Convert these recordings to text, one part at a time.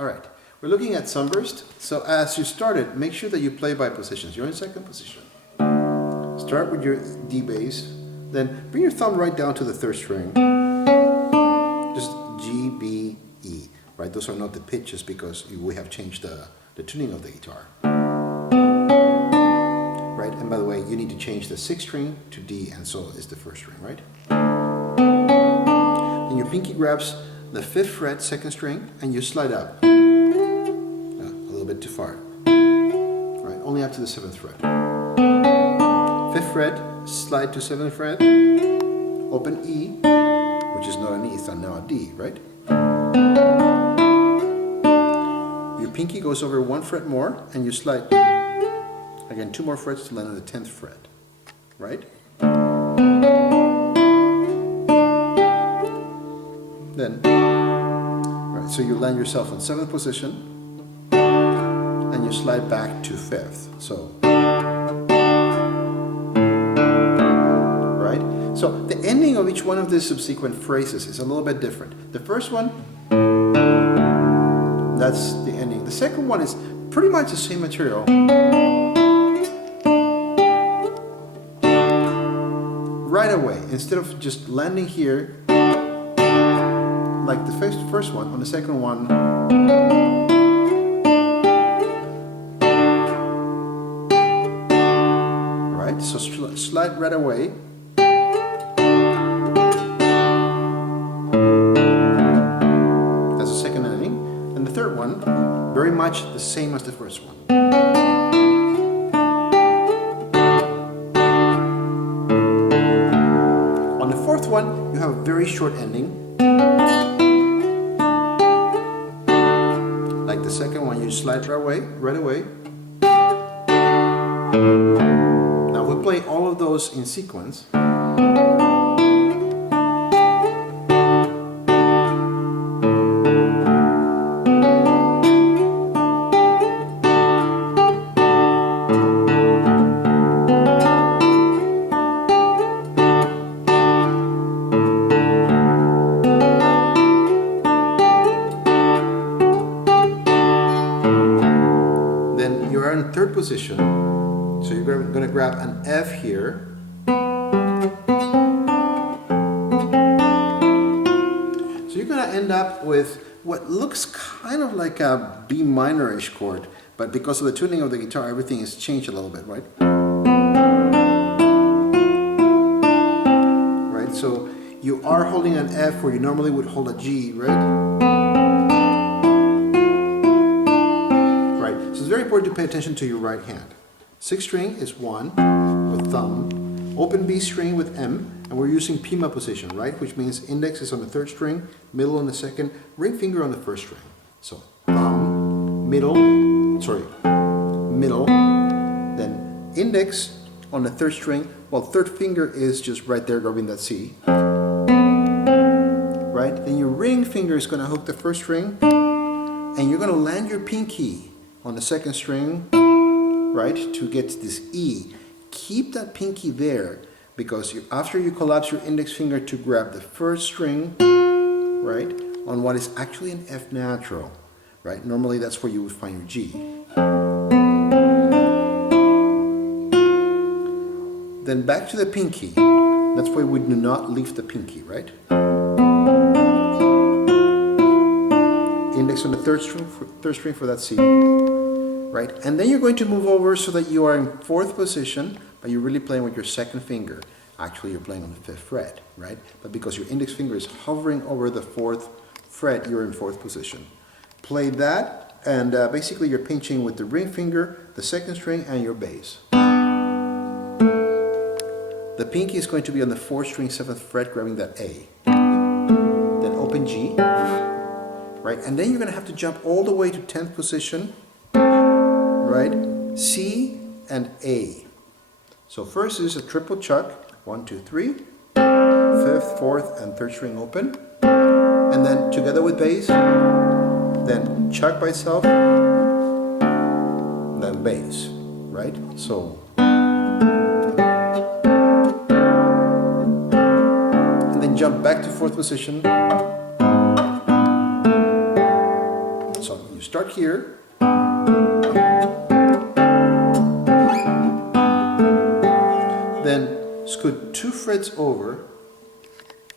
All right, we're looking at Sunburst. So as you started, make sure that you play by positions. You're in second position. Start with your D bass, then bring your thumb right down to the third string. Just G, B, E, right? Those are not the pitches because we have changed the tuning of the guitar. Right, and by the way, you need to change the sixth string to D, and so is the first string, right? Then your pinky grabs the 5th fret, 2nd string, and you slide up. A little bit too far. Right, only up to the 7th fret. 5th fret, slide to 7th fret, open E, which is not an E, it's now a D, right? Your pinky goes over 1 fret more, and you slide, again, 2 more frets to land on the 10th fret, right? Then, right, so you land yourself in 7th position, and you slide back to 5th, so. Right? So the ending of each one of these subsequent phrases is a little bit different. The first one, that's the ending. The second one is pretty much the same material. Right away, instead of just landing here, like the first one, on the second one, right? So slide right away. That's the second ending. And the third one, very much the same as the first one. On the fourth one, you have a very short ending. Like the second one, you slide right away. Now we'll play all of those in sequence. You're in third position, so you're going to grab an F here. So you're going to end up with what looks kind of like a B minor-ish chord, but because of the tuning of the guitar, everything has changed a little bit, right? Right, so you are holding an F where you normally would hold a G, right? It's very important to pay attention to your right hand. 6th string is 1 with thumb, open B string with M, and we're using Pima position, right? Which means index is on the 3rd string, middle on the 2nd, ring finger on the 1st string. So thumb, middle, then index on the 3rd string, while 3rd finger is just right there grabbing that C. Right? Then your ring finger is going to hook the 1st string, and you're going to land your pinky on the 2nd string, right, to get this E. Keep that pinky there, because after you collapse your index finger to grab the 1st string, right, on what is actually an F natural, right, normally that's where you would find your G. Then back to the pinky. That's why we do not leave the pinky, right? Index on the 3rd string for that C. Right, and then you're going to move over so that you are in 4th position, but you're really playing with your 2nd finger. Actually, you're playing on the 5th fret, right? But because your index finger is hovering over the 4th fret, you're in 4th position. Play that, and basically you're pinching with the ring finger, the 2nd string, and your bass. The pinky is going to be on the 4th string, 7th fret, grabbing that A. Then open G, right? And then you're going to have to jump all the way to 10th position, right? C and A. So first is a triple chuck, 1, 2, 3, 5th, 4th, and 3rd string open, and then together with bass, then chuck by itself, then bass, right? So, and then jump back to 4th position. So you start here. Then scoot 2 frets over,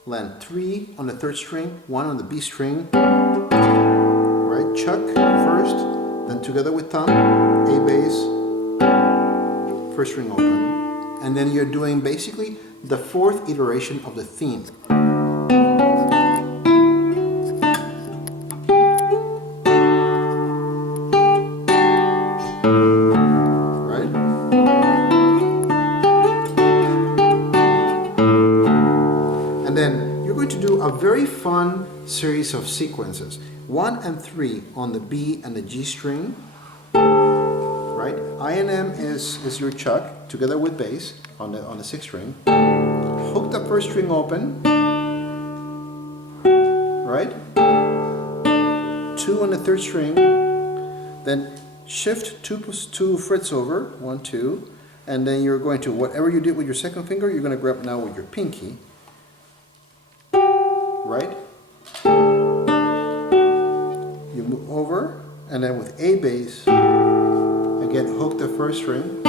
land 3 on the 3rd string, 1 on the B string, right? Chuck first, then together with thumb, A bass, 1st string open, and then you're doing basically the 4th iteration of the theme. And then you're going to do a very fun series of sequences. 1 and 3 on the B and the G string, right? I and M is your chuck together with bass on the 6th string. Hook the 1st string open, right? 2 on the 3rd string, then shift 2 frets over, 1, 2, and then you're going to, whatever you did with your 2nd finger, you're going to grab now with your pinky. Right? You move over, and then with A bass, again hook the 1st string.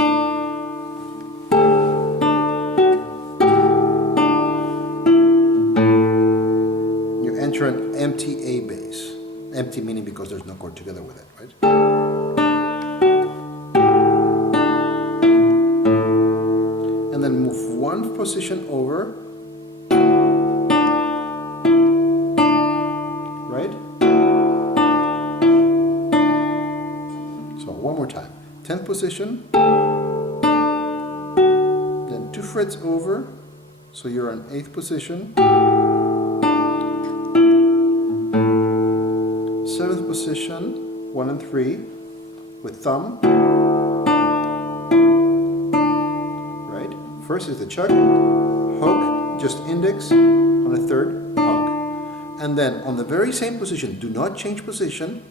You enter an empty A bass. Empty meaning because there's no chord together with it, right? And then move 1 position over. So one more time. 10th position, then 2 frets over, so you're in 8th position. 7th position, 1 and 3, with thumb. Right? First is the chuck, hook, just index on the 3rd, hook. And then on the very same position, do not change position,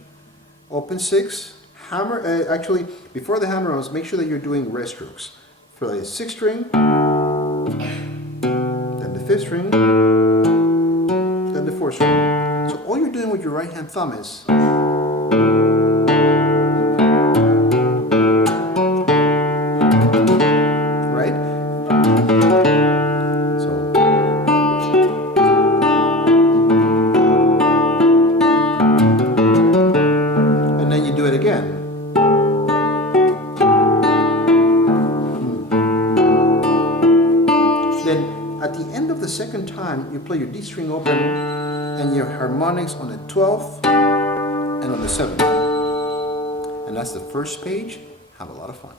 open 6, hammer, actually before the hammer ons, make sure that you're doing rest strokes. For the 6th string, then the 5th string, then the 4th string. So all you're doing with your right hand thumb is right? And then you do it again. Then at the end of the 2nd time, you play your D string open and your harmonics on the 12th and on the 7th. And that's the first page. Have a lot of fun.